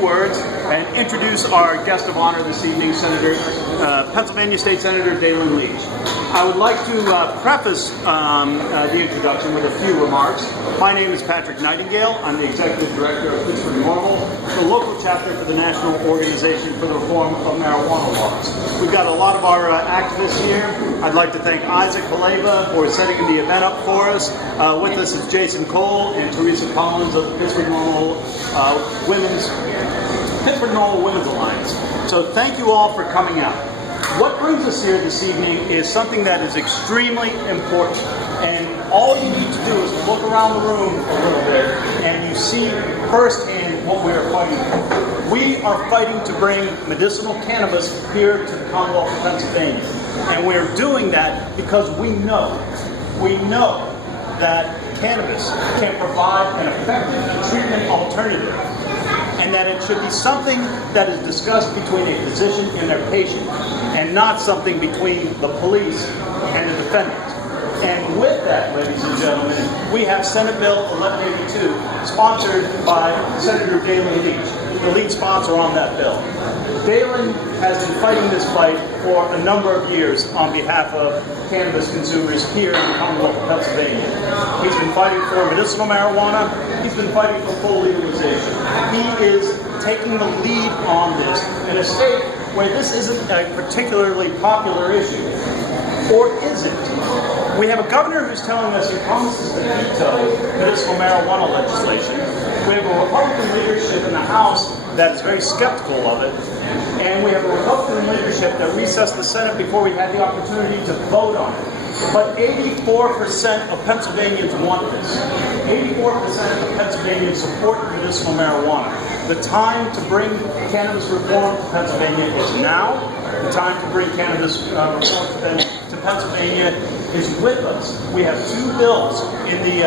words and introduce our guest of honor this evening, Pennsylvania State Senator Daylin Leach. I would like to preface the introduction with a few remarks. My name is Patrick Nightingale. I'm the Executive Director of Pittsburgh Norml, the local chapter for the National Organization for the Reform of Marijuana Laws. We've got a lot of our activists here. I'd like to thank Isaac Haleva for setting the event up for us. With us is Jason Cole and Teresa Collins of the Pittsburgh Norml Women's Alliance. So thank you all for coming out. What brings us here this evening is something that is extremely important. And all you need to do is look around the room a little bit and you see firsthand what we are fighting for. We are fighting to bring medicinal cannabis here to the Commonwealth of Pennsylvania. And we're doing that because we know that cannabis can provide an effective treatment alternative, and that it should be something that is discussed between a physician and their patient, and not something between the police and the defendant. And with that, ladies and gentlemen, we have Senate Bill 1182, sponsored by Senator Daylin Leach, the lead sponsor on that bill. Daylin has been fighting this fight for a number of years on behalf of cannabis consumers here in the Commonwealth of Pennsylvania. He's been fighting for medicinal marijuana. He's been fighting for full legalization. He is taking the lead on this in a state where this isn't a particularly popular issue. Or is it? We have a governor who's telling us he promises to veto medicinal marijuana legislation. We have a Republican leadership in the House that is very skeptical of it. And we have a Republican leadership that recessed the Senate before we had the opportunity to vote on it. But 84% of Pennsylvanians want this. 84% of Pennsylvanians support medicinal marijuana. The time to bring cannabis reform to Pennsylvania is now. The time to bring cannabis reform to Pennsylvania is with us. We have two bills in the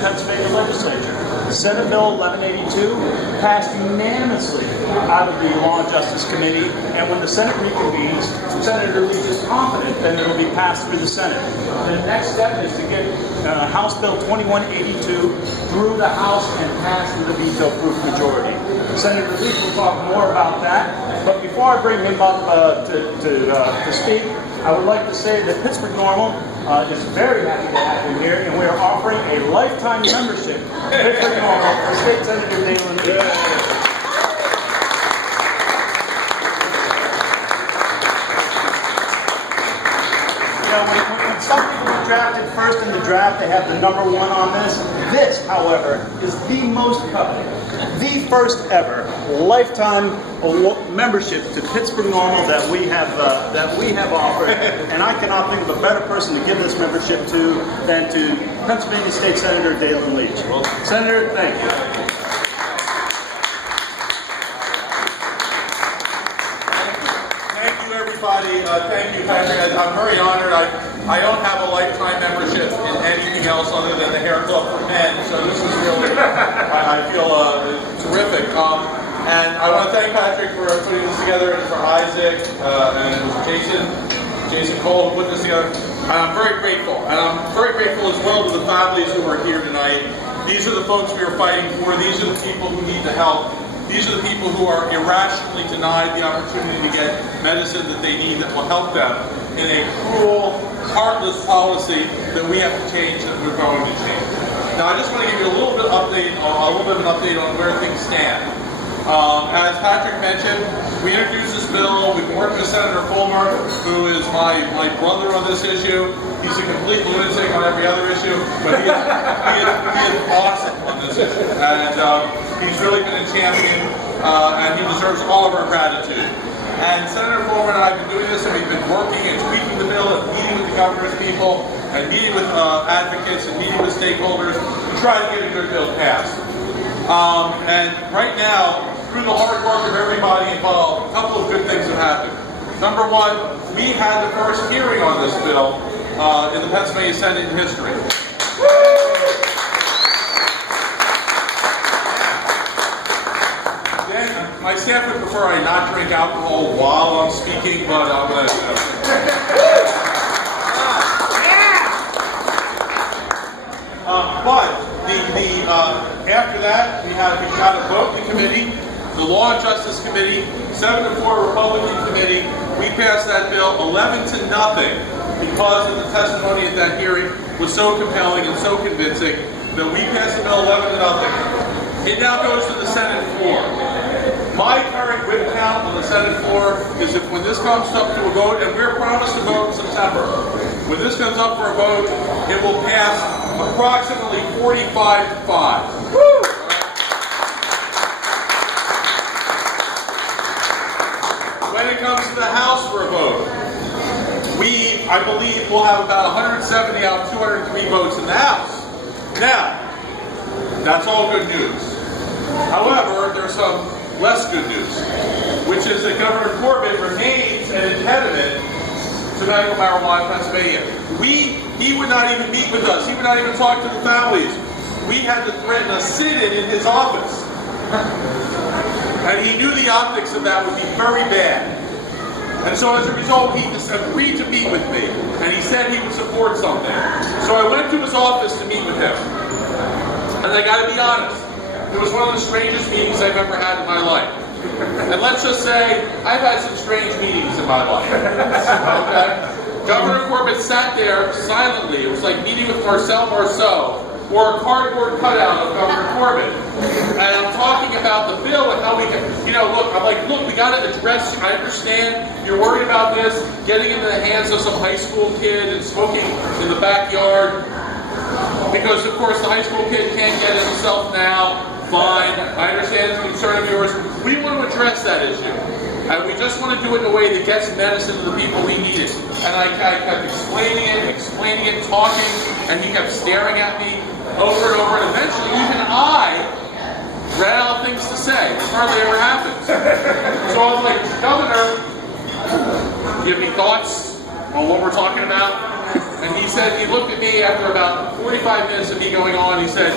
Pennsylvania legislature. Senate Bill 1182 passed unanimously out of the Law and Justice Committee, and when the Senate reconvenes, Senator Leach is confident that it will be passed through the Senate. The next step is to get House Bill 2182 through the House and passed with a veto-proof majority. Senator Leach will talk more about that, but before I bring him up to speak, I would like to say that Pittsburgh Norml is very happy to have him here, and we are offering a lifetime membership to Pittsburgh Norml for State Senator Daylin Leach. When some people get drafted first in the draft, they have the number one on this. This, however, is the most coveted, the first ever lifetime membership to Pittsburgh Norml that we have offered, and I cannot think of a better person to give this membership to than to Pennsylvania State Senator Daylin Leach. Well, Senator, thank you. Thank you, everybody. Thank you, Patrick. I'm very honored. I don't have a lifetime membership in anything else other than the Hair Club for Men, so this is really, I feel terrific. And I want to thank Patrick for putting this together, and for Isaac and Jason Cole who put this together. And I'm very grateful. And I'm very grateful as well to the families who are here tonight. These are the folks we are fighting for. These are the people who need the help. These are the people who are irrationally denied the opportunity to get medicine that they need that will help them in a cruel, heartless policy that we have to change, that we're going to change. Now, I just want to give you a little bit of an update on where things stand. As Patrick mentioned, we introduced this bill. We've been working with Senator Fulmer, who is my brother on this issue. He's a complete lunatic on every other issue, but he is awesome on this issue. And he's really been a champion, and he deserves all of our gratitude. And Senator Fulmer and I have been doing this, and we've been working and tweaking the bill and meeting with the governor's people, and meeting with advocates, and meeting with stakeholders to try to get a good bill passed. And right now, through the hard work of everybody involved, a couple of good things have happened. Number one, we had the first hearing on this bill in the Pennsylvania Senate in history. My staff would prefer I not drink alcohol while I'm speaking, but I'm going to do it. But after that, we got a vote in the committee the Law and Justice Committee, 7-4 Republican Committee. We passed that bill 11-0 because of the testimony at that hearing was so compelling and so convincing that we passed the bill 11-0. It now goes to the Senate floor. My current whip count on the Senate floor is if when this comes up to a vote, and we're promised to vote in September, when this comes up for a vote, it will pass approximately 45-5. Woo! When it comes to the House for a vote, I believe, will have about 170 out of 203 votes in the House. Now, that's all good news. However, there's some less good news, which is that Governor Corbett remains an impediment to medical marijuana in Pennsylvania. He would not even meet with us. He would not even talk to the families. We had to threaten a sit-in in his office. And he knew the optics of that would be very bad. And so as a result, he just agreed to meet with me. And he said he would support something. So I went to his office to meet with him. And I got to be honest, it was one of the strangest meetings I've ever had in my life. And let's just say, I've had some strange meetings in my life. Okay? Governor Corbett sat there silently. It was like meeting with Marcel Marceau, or a cardboard cutout of Governor Corbett. And I'm talking about the bill and how we can, look, I'm like, look, we got to address, I understand you're worried about this, getting into the hands of some high school kid and smoking in the backyard. Because, of course, the high school kid can't get it himself now. Fine. I understand it's a concern of yours. We want to address that issue. And we just want to do it in a way that gets medicine to the people we need it. And I kept explaining it, talking, and he kept staring at me over and over. And eventually, even I ran out of things to say. This hardly ever happens. So I was like, Governor, do you have any thoughts on what we're talking about? And he said, he looked at me after about 45 minutes of me going on, he said,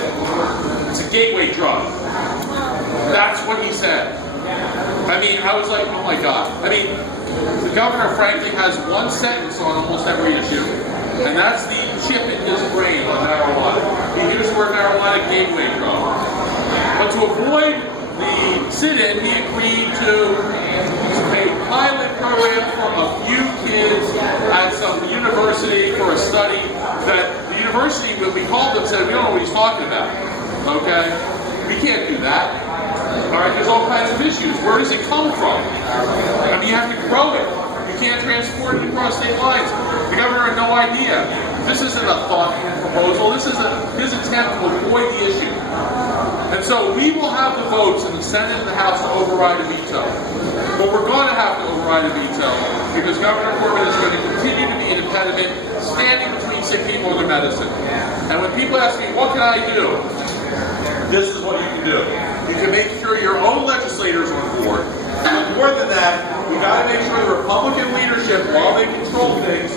it's a gateway drug. That's what he said. I mean, I was like, oh my God. I mean, the governor, frankly, has one sentence on almost every issue, and that's the chip in his brain on marijuana. He used the word marijuana gateway drug. But to avoid the sit-in, he agreed to a pilot program for a few kids at some university for a study that the university, when we called them, said, we don't know what he's talking about. Okay? We can't do that. All right, there's all kinds of issues. Where does it come from? I mean, you have to grow it. You can't transport it across state lines. The governor had no idea. This isn't a thoughtful proposal. This is his attempt to avoid the issue. And so we will have the votes in the Senate and the House to override a veto. But we're going to have to override a veto because Governor Corbett is going to continue to be an impediment standing between sick people and their medicine. And when people ask me, what can I do? This is what you can do. You can make sure your own legislators are on board. But more than that, we got to make sure the Republican leadership, while they control things,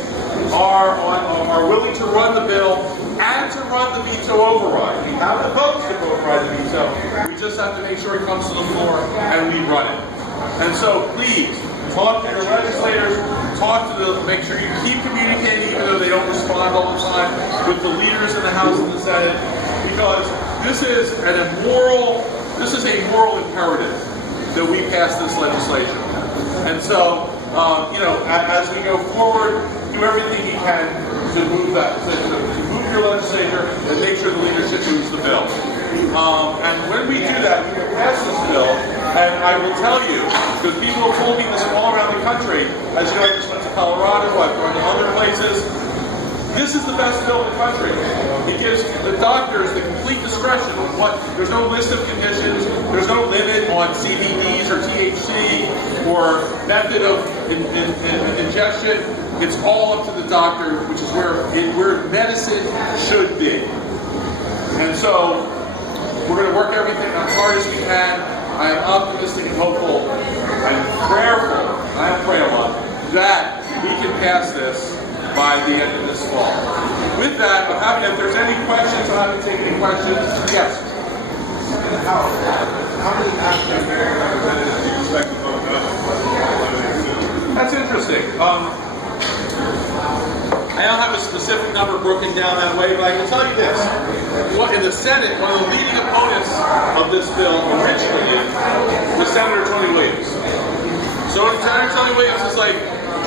are willing to run the bill and to run the veto override. We have the votes to override the veto. We just have to make sure it comes to the floor and we run it. And so please, talk to your legislators, make sure you keep communicating even though they don't respond all the time with the leaders in the House and the Senate, because this is a moral imperative that we pass this legislation. And so, as we go forward, do everything you can to move your legislature and make sure the leadership moves the bill. And when we do that, we can pass this bill, and I will tell you, because people have told me this from all around the country, as you know, I just went to Colorado, I've gone to other places, this is the best bill in the country. It gives the doctors the complete discretion on there's no list of conditions, there's no limit on CBDs or THC or method of ingestion. It's all up to the doctor, which is where medicine should be. And so, we're going to work everything as hard as we can. I am optimistic and hopeful. I'm prayerful, I pray a lot, that we can pass this by the end of this fall. With that, I'm happy, if there's any questions, I'm happy to take any questions. Yes? How many African representatives do you expect to vote no? That's interesting. I don't have a specific number broken down that way, but I can tell you this. In the Senate, one of the leading opponents of this bill originally was So Tony Williams is like,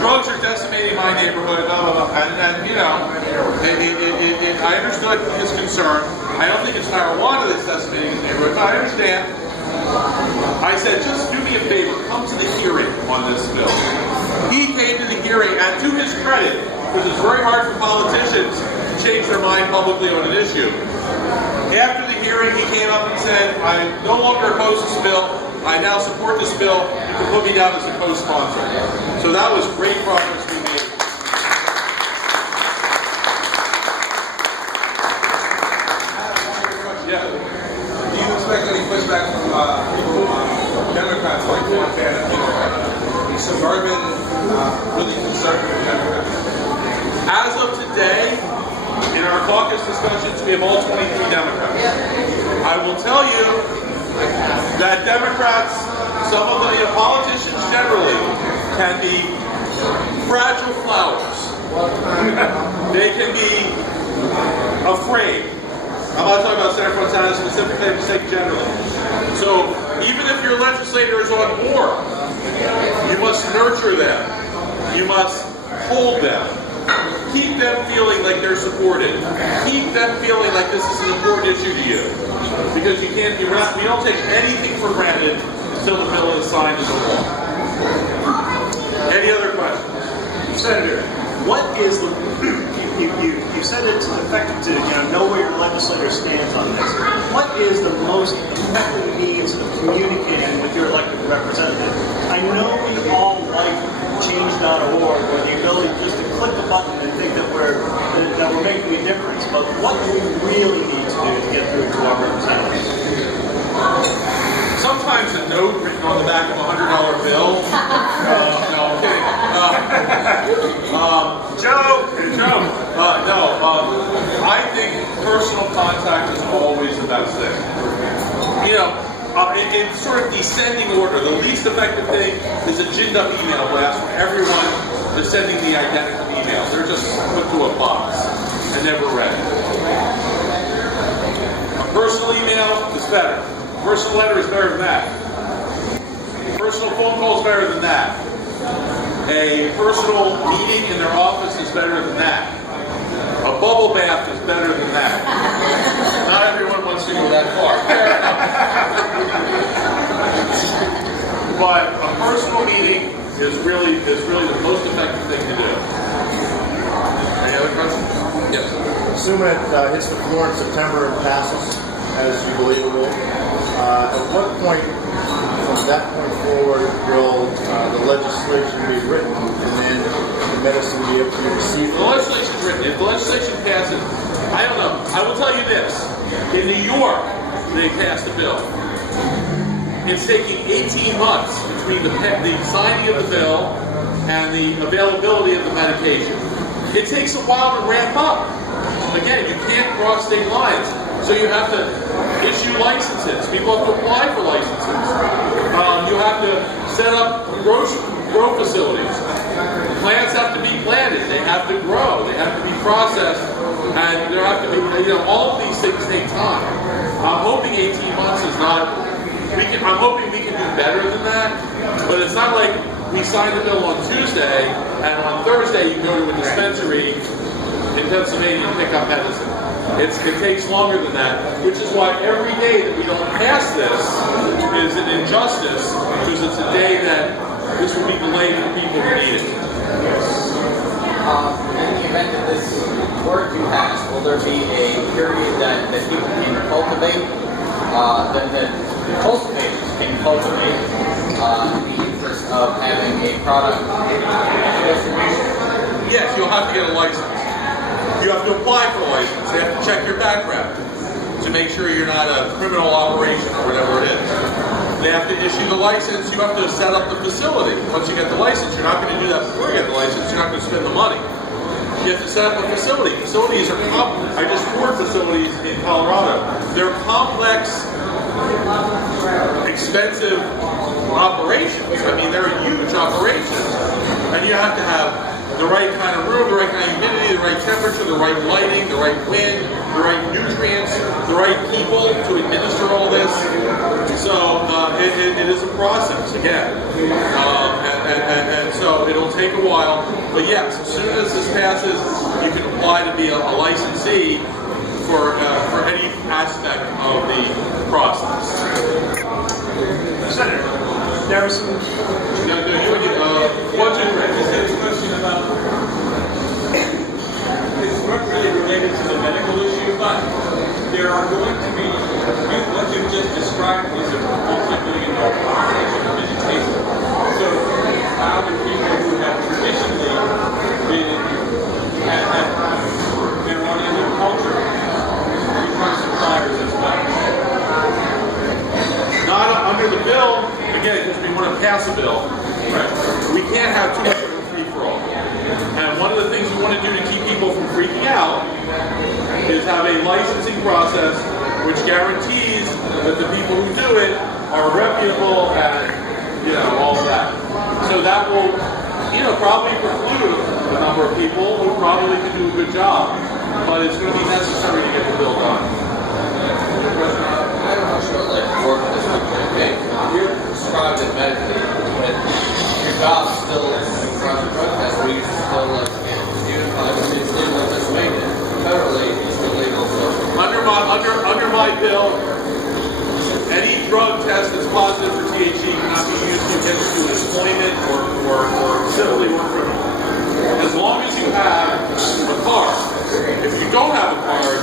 drugs are decimating my neighborhood, blah, blah, blah. And you know, I understood his concern. I don't think it's marijuana that's decimating his neighborhood, but I understand. I said, just do me a favor, come to the hearing on this bill. He came to the hearing, and to his credit, because it's very hard for politicians to change their mind publicly on an issue. After the hearing, he came up and said, I no longer oppose this bill. I now support this bill. You can put me down as a co-sponsor. So that was great progress we made. Yeah. Do you expect any pushback from people, Democrats like Montana, suburban, really conservative Democrats? As of today, in our caucus discussions, we have all 23 Democrats. I will tell you that Democrats, some of the politicians generally, can be fragile flowers. They can be afraid. I'm not talking about Senator Fontana specifically, I'm saying generally. So even if your legislator is on board, you must nurture them. You must hold them. Keep them feeling like they're supported. Keep them feeling like this is an important issue to you. Because you can't, we don't take anything for granted until the bill is signed into law. Any other questions? Senator, what is the, you said it's effective to know where your legislator stands on this. What is the most effective means of communicating with your elected representative? I know we all like change.org or the ability just to click a button and think that we're making a difference, but what do we really need to do to get through to our representatives? Sometimes a note written on the back of a $100 bill. No, I'm kidding. I think personal contact is always the best thing. You know, in sort of descending order, the least effective thing is a ginned up email blast where everyone is sending the identical emails. They're just put to a box and never read. A personal email is better. A personal letter is better than that. A personal phone call is better than that. A personal meeting in their office is better than that. A bubble bath is better than that. Not everyone wants to go that far. Fair enough. But a personal meeting is really the most effective thing to do. Any other questions? Yes. Assume it hits the floor in September and passes, as you believe it will. At what point, from that point forward, will the legislation be written and then the medicine be able to receive it? The legislation is written. If the legislation passes, I don't know. I will tell you this. In New York, they passed a bill. It's taking 18 months between the signing of the bill and the availability of the medication. It takes a while to ramp up. Again, you can't cross state lines, so you have to issue licenses. People have to apply for licenses. You have to set up grow facilities. Plants have to be planted. They have to grow. They have to be processed. And there have to be, all of these things take time. I'm hoping 18 months is not, I'm hoping we can do better than that. But it's not like we signed the bill on Tuesday, and on Thursday you go to a dispensary in Pennsylvania and pick up medicine. It takes longer than that, which is why every day that we don't pass this is an injustice, because it's a day that this will be delayed for people who need it. In the event that this were to pass, will there be a period that people can cultivate, that cultivators can cultivate the interest of having a product distribution? Yes, you'll have to get a license. You have to apply for a license. They have to check your background to make sure you're not a criminal operation or whatever it is. They have to issue the license. You have to set up the facility. Once you get the license, you're not going to do that before you get the license. You're not going to spend the money. You have to set up a facility. Facilities are complex. I just toured facilities in Colorado. They're complex, expensive operations. I mean, they're huge operations. And you have to have the right kind of room, the right kind of humidity, the right temperature, the right lighting, the right wind, the right nutrients, the right people to administer all this. So it is a process, again. And so it'll take a while. But yes, as soon as this passes, you can apply to be a licensee for any aspect of the process. Senator, there are some... What's your question about... It's not really related to the medical issue, but there are going to be... What you've just described is a multi-billion-dollar operation of education. So how do people who have traditionally been marijuana culture become suppliers as well? Not under the bill, again, because we want to pass a bill. Right. We can't have too much of a free-for-all. And one of the things we want to do to keep people from freaking out is have a licensing process which guarantees that the people who do it are reputable and, all of that. So that will, probably preclude a number of people who probably can do a good job. But it's going to be necessary to get the bill done. I don't know sure like work this week. You're prescribed it medically, but your job still in front of the drug test. We still it's legal in Pennsylvania. Federally, it's illegal. So under my bill, any drug test that's positive for THC cannot be used against you in employment or civilly or criminally. As long as you have a card. If you don't have a card,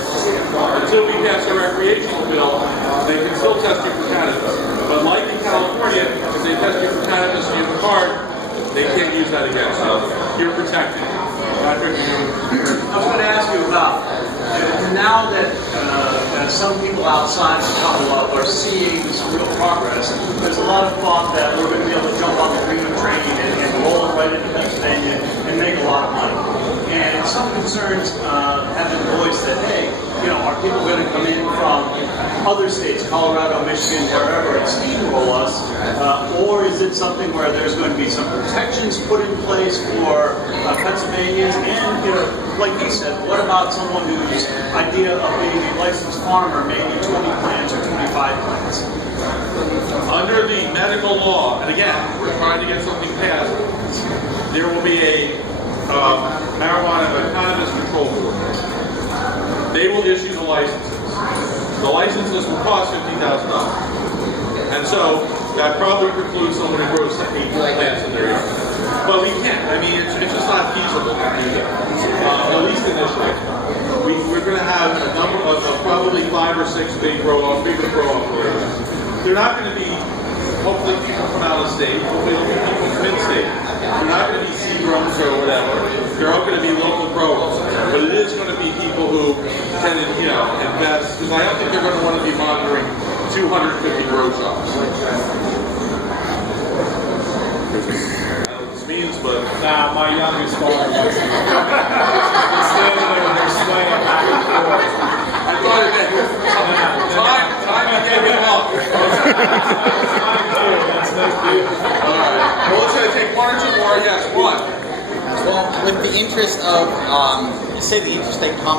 until we pass a recreational bill, they can still test you for cannabis. But like in California, if they test you for cannabis and you have a card, they can't use that against you. You're protected. I was going to ask you about, now that some people outside the Commonwealth are seeing some real progress, there's a lot of thought that we're going to be able to jump on the freedom train and roll it right into Pennsylvania and make a lot of money. And some concerns have been voiced that, hey, are people going to come in from other states, Colorado, Michigan, wherever, and steamroll us? Or is it something where there's going to be some protections put in place for Pennsylvanians? And, like you said, what about someone whose idea of being a licensed farmer, maybe 20 plants or 25 plants? Under the medical law, and again, we're trying to get something passed, there will be a cannabis control board. They will issue the licenses. The licenses will cost $50,000. And so, that probably precludes someone who grows 8 plants in their yard. But we can't. I mean, it's just not feasible to do that. At least initially. We're going to have a number of probably 5 or 6 bigger grow-off areas. They're not going to be, hopefully people from out of state, hopefully they'll be people from in-state. They're not going to be Seagrams or whatever. They're all going to be local growers. But it is going to be people who can, invest, because I don't think they're going to want to be monitoring 250 grow shops. I don't know what this means, but... Nah, my youngest daughter wants to be standing there with her swaying back and forth. I thought it meant time to get him up. That's no deal. All right. Well, let's take 1 or 2 more. Yes, 1. well, with the interest of, say the interstate commerce.